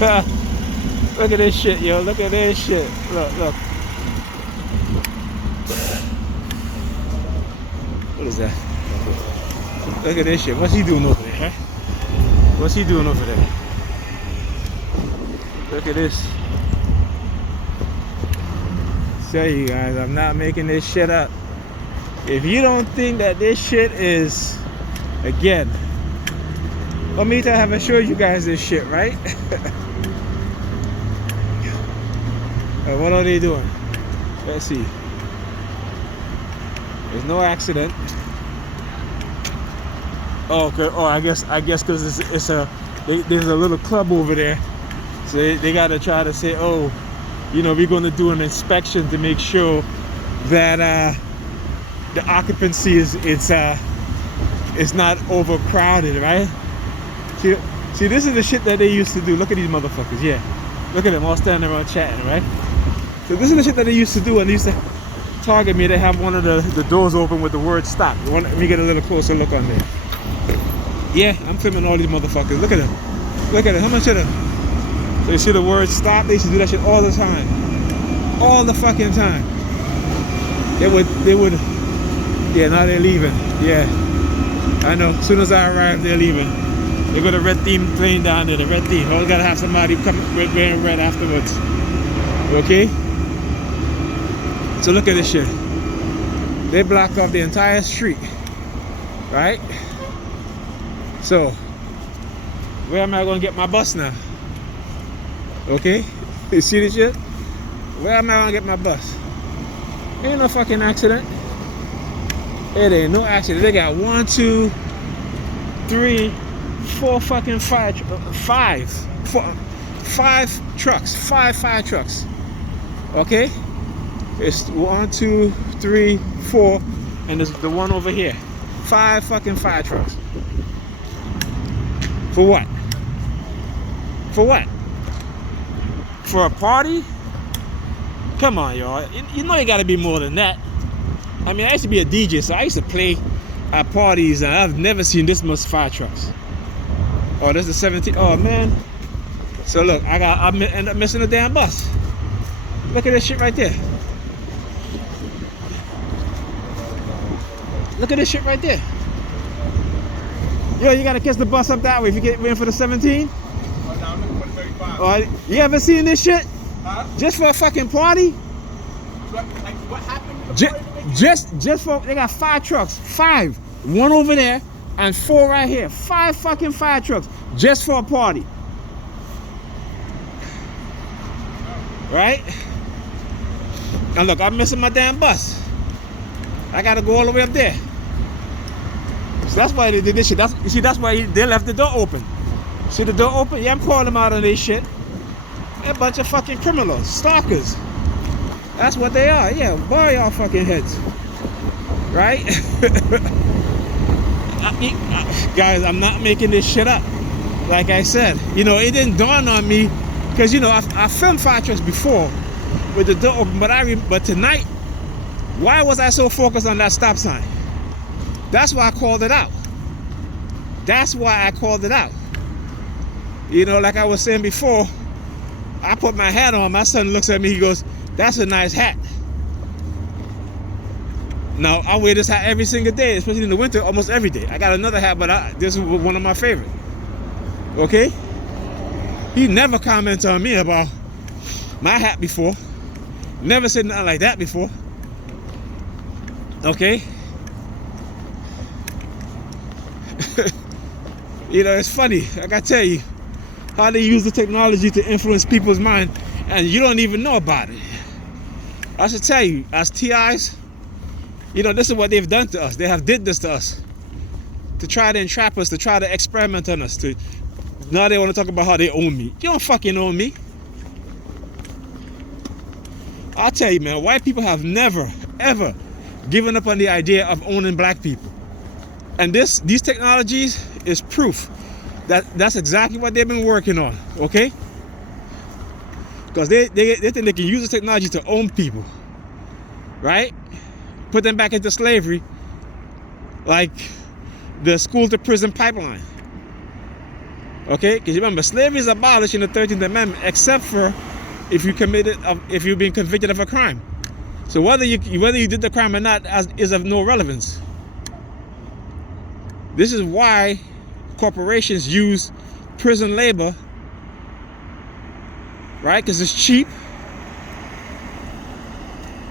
Look. Look at this shit, yo. Look at this shit. Look. What is that? Look at this shit. What's he doing over there, huh? What's he doing over there? Look at this. Tell you guys, I'm not making this shit up. If you don't think that this shit is, again, let me tell, I haven't showed you guys this shit, right? What are they doing? Let's see. There's no accident. Oh, okay. Oh, I guess because there's a little club over there, so they got to try to say, oh, you know, we're going to do an inspection to make sure that the occupancy is not overcrowded, right? See, this is the shit that they used to do. Look at these motherfuckers. Yeah, look at them all standing around chatting, right? So this is the shit that they used to do, and they used to target me. They have one of the doors open with the word stop. Let me get a little closer look on there. Yeah, I'm filming all these motherfuckers. Look at them. Look at it. How much of them? So you see the word stop? They used to do that shit all the time. All the fucking time. They would. Yeah, now they're leaving. Yeah, I know. As soon as I arrive, they're leaving. They got a red team plane down there. The red team. Always gotta have somebody come wearing red afterwards. Okay. So look at this shit. They blocked off the entire street, right? So where am I gonna get my bus now? Okay, you see this shit? Where am I gonna get my bus? Ain't no fucking accident. It ain't no accident. They got 1, 2, 3, 4 fucking five trucks. Five trucks. Okay? It's 1, 2, 3, 4, and there's the one over here. 5 fucking fire trucks. For what? For what? For a party? Come on, y'all. You know you gotta be more than that. I mean, I used to be a DJ, so I used to play at parties, and I've never seen this much fire trucks. Oh, this is 17. Oh man. So look, I end up missing the damn bus. Look at this shit right there. Look at this shit right there. Yo, you gotta catch the bus up that way if you get in for the 17. Oh, no, I'm looking for the 35. Oh, you ever seen this shit? Huh? Just for a fucking party? What happened to the party? Just for, they got 5 trucks. 5. 1 over there and 4 right here. 5 fucking fire trucks. Just for a party. Right? And look, I'm missing my damn bus. I gotta go all the way up there. So that's why they did this shit. You see, that's why they left the door open. See the door open? Yeah, I'm calling them out on this shit. They're a bunch of fucking criminals, stalkers. That's what they are. Yeah, bar y'all fucking heads. Right? Guys, I'm not making this shit up. Like I said, you know, it didn't dawn on me because, you know, I filmed fire trucks before with the door open, but tonight, why was I so focused on that stop sign? That's why I called it out. That's why I called it out. You know, like I was saying before, I put my hat on, my son looks at me, he goes, "That's a nice hat." Now, I wear this hat every single day, especially in the winter, almost every day. I got another hat, but this is one of my favorite. Okay? He never commented on me about my hat before. Never said nothing like that before. Okay? You know, it's funny. I gotta tell you how they use the technology to influence people's mind, and you don't even know about it. I should tell you, as TIs, you know, this is what they've done to us. They have did this to us to try to entrap us, to try to experiment on us. Now they want to talk about how they own me. You don't fucking own me. I'll tell you, man, white people have never, ever given up on the idea of owning black people. And these technologies is proof that that's exactly what they've been working on, okay? Because they think they can use the technology to own people, right? Put them back into slavery, like the school to prison pipeline. Okay, because remember, slavery is abolished in the 13th Amendment, except for if if you've been convicted of a crime. So whether you did the crime or not is of no relevance. This is why corporations use prison labor, right? Because it's cheap.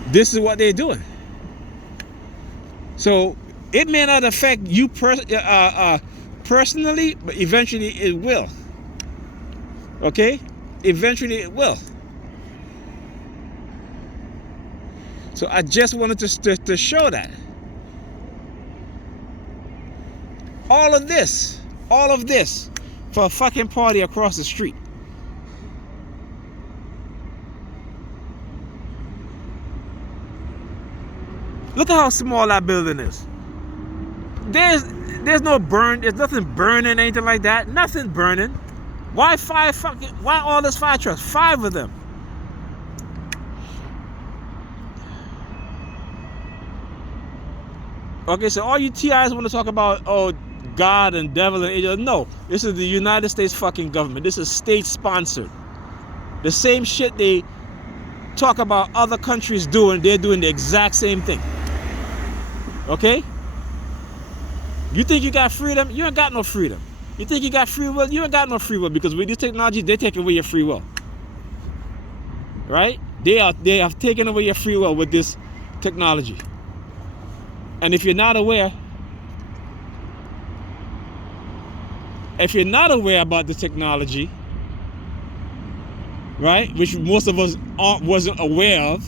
This is what they're doing. So it may not affect you personally, but eventually it will. Okay? Eventually it will. So I just wanted to show that. All of this for a fucking party across the street. Look at how small that building is. There's no burn, there's nothing burning, anything like that. Nothing burning. Why all this fire trucks? 5 of them. Okay, so all you TIs want to talk about, oh, God and devil and angel. No, this is the United States fucking government. This is state sponsored. The same shit they talk about other countries doing, they're doing the exact same thing. Okay? You think you got freedom? You ain't got no freedom. You think you got free will? You ain't got no free will, because with this technology, they take away your free will. Right? They have taken away your free will with this technology. And if you're not aware about the technology, right, which most of us wasn't aware of,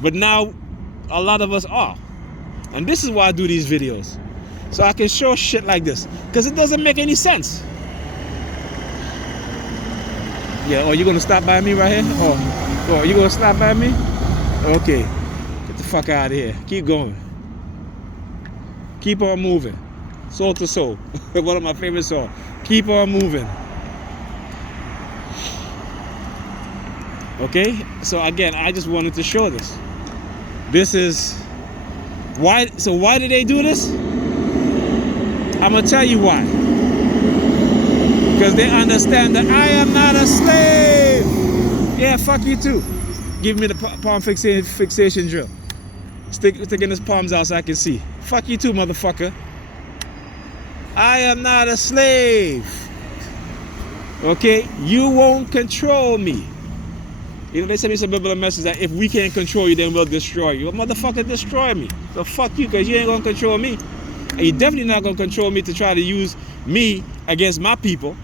but now a lot of us are. And this is why I do these videos, so I can show shit like this, because it doesn't make any sense. Yeah, oh, you gonna stop by me right here? Oh, you gonna stop by me? Okay, get the fuck out of here. Keep going. Keep on moving. Soul to soul. One of my favorite songs. Keep on moving. Okay, so again, I just wanted to show this. This is why. So why did they do this? I'm gonna tell you why. Because they understand that I am not a slave. Yeah, fuck you too. Give me the palm fixation drill. Sticking his palms out so I can see. Fuck you too, motherfucker. I am not a slave. Okay? You won't control me. You know, they send me some biblical message that if we can't control you, then we'll destroy you. Well, motherfucker, destroy me. So fuck you, because you ain't gonna control me. And you're definitely not gonna control me to try to use me against my people.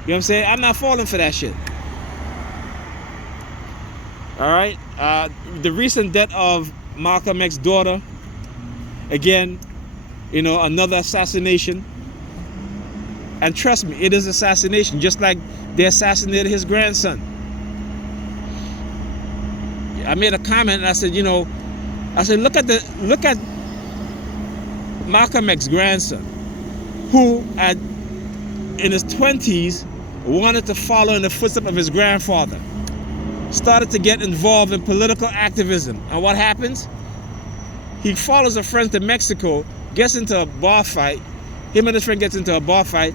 You know what I'm saying? I'm not falling for that shit. Alright? The recent death of Malcolm X's daughter, again, you know, another assassination. And trust me, it is assassination, just like they assassinated his grandson. I made a comment and I said, you know, look at Malcolm X's grandson, who in his 20s wanted to follow in the footsteps of his grandfather, started to get involved in political activism. And what happens? He follows a friend to Mexico, gets into a bar fight. Him and his friend gets into a bar fight.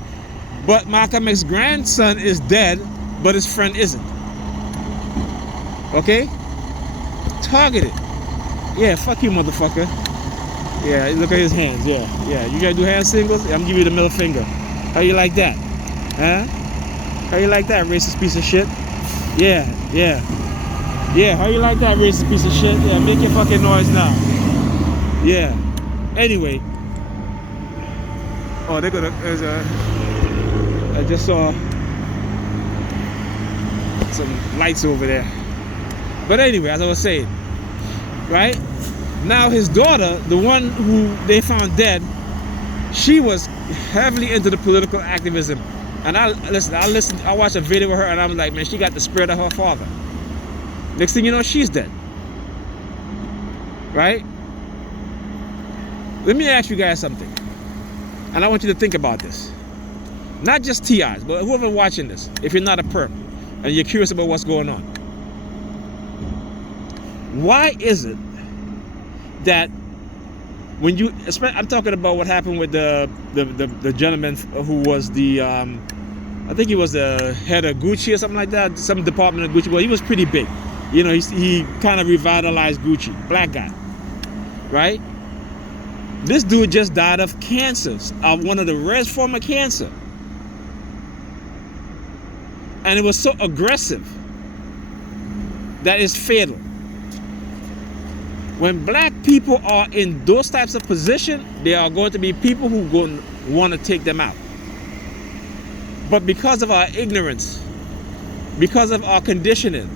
But Malcolm X's grandson is dead, but his friend isn't. Okay? Targeted. Yeah, fuck you, motherfucker. Yeah, look at his hands. Yeah. You gotta do hand singles? I'm gonna give you the middle finger. How you like that? Huh? How you like that, racist piece of shit? Yeah. How you like that, racist piece of shit? Yeah, make your fucking noise now. Yeah. Anyway. Oh, they're gonna. I just saw some lights over there. But anyway, as I was saying, right? Now his daughter, the one who they found dead, she was heavily into the political activism. And I watched a video with her and I'm like, man, she got the spirit of her father. Next thing you know, she's dead. Right? Let me ask you guys something. And I want you to think about this. Not just TIs, but whoever watching this, if you're not a perp and you're curious about what's going on. Why is it that I'm talking about what happened with the gentleman who was the I think he was the head of Gucci or something like that, some department of Gucci. Well, he was pretty big. You know, he kind of revitalized Gucci, black guy, right? This dude just died of cancer, of one of the rarest form of cancer. And it was so aggressive that it's fatal. When black people are in those types of position, there are going to be people who going to want to take them out. But because of our ignorance, because of our conditioning,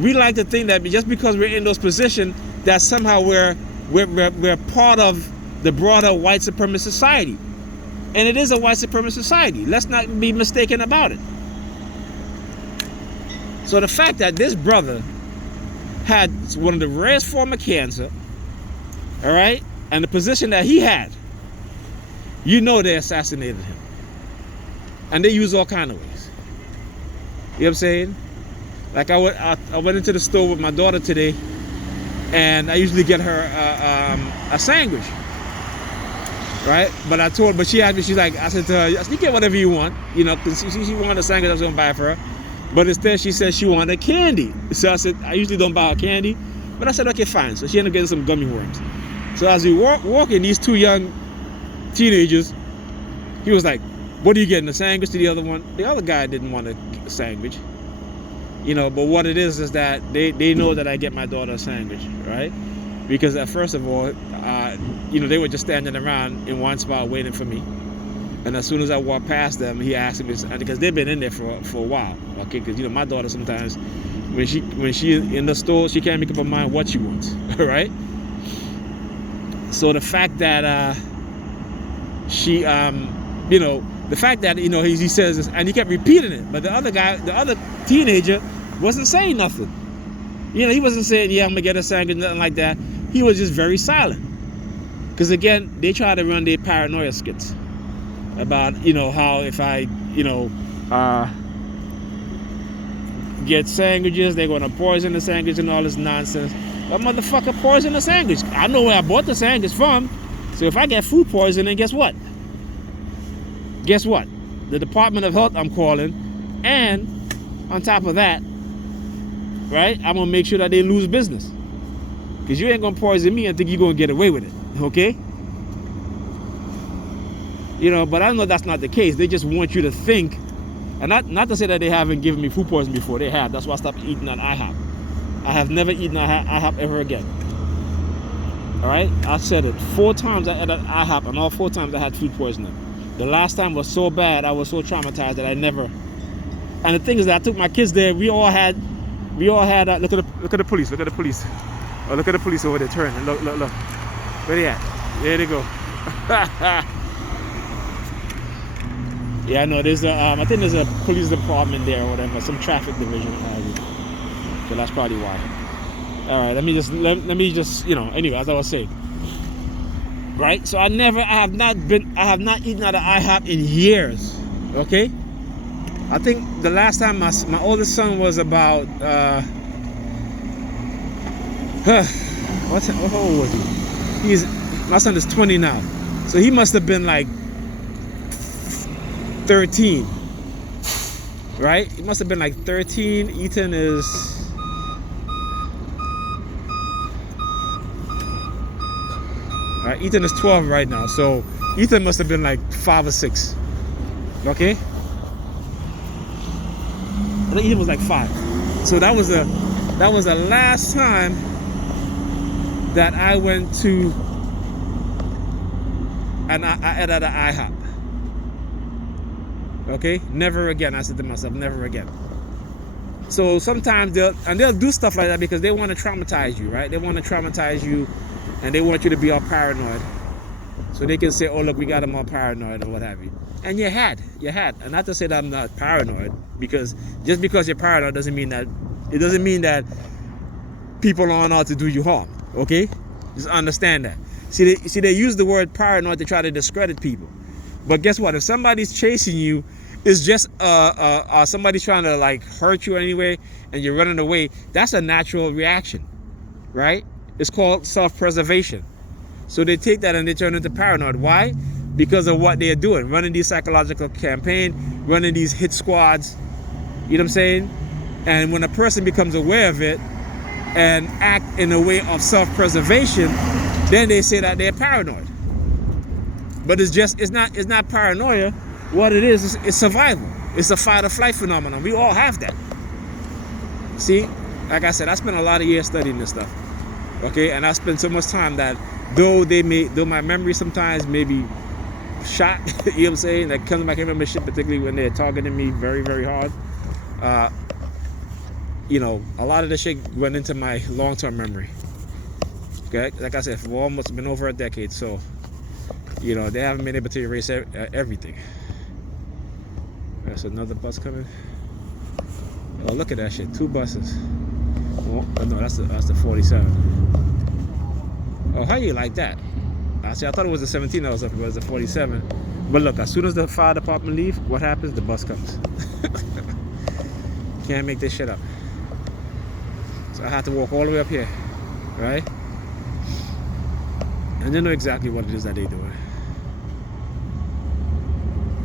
we like to think that just because we're in those positions, that somehow we're part of the broader white supremacist society. And it is a white supremacist society. Let's not be mistaken about it. So the fact that this brother had one of the rarest form of cancer, all right, and the position that he had, you know they assassinated him. And they use all kind of ways. You know what I'm saying? Like I went into the store with my daughter today, and I usually get her a sandwich, right? But she asked me, I said to her, you get whatever you want, you know, because she wanted a sandwich I was gonna buy for her. But instead she said she wanted candy. So I said, I usually don't buy her candy. But I said, okay, fine. So she ended up getting some gummy worms. So as we walking, these two young teenagers, he was like, what are you getting, a sandwich to the other one? The other guy didn't want a sandwich. You know, but what it is that they know that I get my daughter a sandwich, right? Because first of all, you know, they were just standing around in one spot waiting for me. And as soon as I walked past them, he asked me, because they've been in there for a while, okay? Because, you know, my daughter sometimes, when she in the store, she can't make up her mind what she wants, right? So the fact that she, you know, the fact that, you know, he says this, and he kept repeating it, but the other teenager wasn't saying nothing. You know, he wasn't saying, yeah, I'm gonna get a sandwich, nothing like that. He was just very silent. Because again, they try to run their paranoia skits about, you know, how if I, you know, get sandwiches, they're gonna poison the sandwich and all this nonsense. But motherfucker, poison the sandwich. I know where I bought the sandwich from. So if I get food poisoning, guess what? Guess what? The Department of Health I'm calling, and on top of that, right, I'm gonna make sure that they lose business. Because you ain't gonna poison me and think you're gonna get away with it, okay? You know, but I know that's not the case. They just want you to think, and not to say that they haven't given me food poisoning before. They have. That's why I stopped eating at IHOP. I have never eaten at IHOP ever again. All right? I said it 4 times I ate at IHOP, and all 4 times I had food poisoning. The last time was so bad, I was so traumatized that I never. And the thing is that I took my kids there. We all had. Look at the police. Look at the police. Oh, look at the police over there turning. Look. Where they at? There they go. Yeah, I know. There's I think there's a police department there or whatever, some traffic division. So that's probably why. All right, let me just, you know. Anyway, as I was saying, right? So I have not eaten at an IHOP in years. Okay. I think the last time my oldest son was about how old was he? My son is 20 now, so he must have been like 13, right? He must have been like 13. Ethan is Ethan is 12 right now, so Ethan must have been like 5 or 6. Okay, I think Ethan was like 5. So that was the last time that I went to and I ate at an IHOP. Okay, never again. I said to myself, never again. So sometimes they'll do stuff like that because they want to traumatize you, right? They want to traumatize you, and they want you to be all paranoid, so they can say, "Oh, look, we got them all paranoid," or what have you. And you had, and not to say that I'm not paranoid, because just because you're paranoid doesn't mean that people aren't out to do you harm. Okay, just understand that. See, they use the word paranoid to try to discredit people. But guess what? If somebody's chasing you, it's just somebody's trying to like hurt you anyway, and you're running away. That's a natural reaction, right? It's called self-preservation. So they take that and they turn into paranoid. Why? Because of what they're doing, running these psychological campaigns, running these hit squads. You know what I'm saying? And when a person becomes aware of it and act in a way of self-preservation, then they say that they're paranoid. But it's not paranoia. What it is survival. It's a fight or flight phenomenon. We all have that. See, like I said, I spent a lot of years studying this stuff. Okay, and I spent so much time that though my memory sometimes may be shot, you know what I'm saying? Like comes back, I remember shit, particularly when they're targeting me very, very hard. You know, a lot of the shit went into my long-term memory. Okay, like I said, for almost been over a decade, so you know they haven't been able to erase everything. There's another bus coming. Oh, look at that shit! 2 buses. Oh, no, that's the 47. Oh, how you like that? I thought it was the 17 that was up, but it was the 47. But look, as soon as the fire department leave, what happens? The bus comes. Can't make this shit up. So I had to walk all the way up here, right? And they know exactly what it is that they're doing.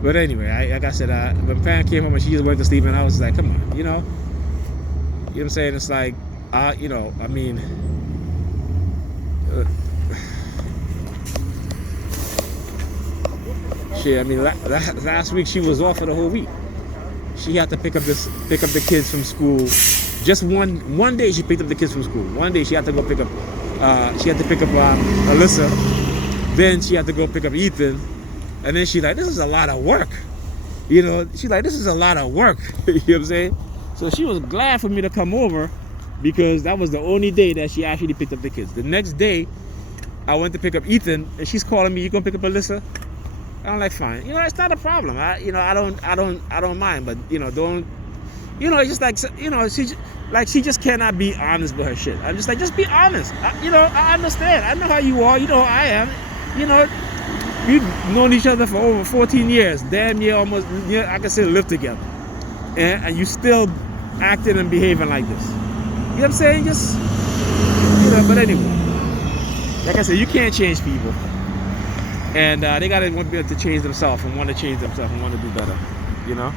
But anyway, like I said, when Pam came home and she just went to sleep, and I was like, come on, you know what I'm saying? It's like, you know, I mean, shit. I mean, last week she was off for the whole week. She had to pick up the kids from school. Just one day she picked up the kids from school. One day she had to go pick up. Alyssa. Then she had to go pick up Ethan. And then she's like, this is a lot of work. You know, she's like, this is a lot of work. You know what I'm saying? So she was glad for me to come over because that was the only day that she actually picked up the kids. The next day, I went to pick up Ethan, and she's calling me, you gonna pick up Alyssa? I'm like, fine. You know, it's not a problem. I don't mind, but you know, don't. You know, it's just like, you know, she just cannot be honest with her shit. I'm just like, just be honest. You know, I understand. I know how you are. You know how I am. You know, we've known each other for over 14 years. Damn near almost, I can say live together. And you still acting and behaving like this. You know what I'm saying? Just, you know, but anyway. Like I said, you can't change people. And they got to be able to change themselves and want to change themselves and want to do better. You know?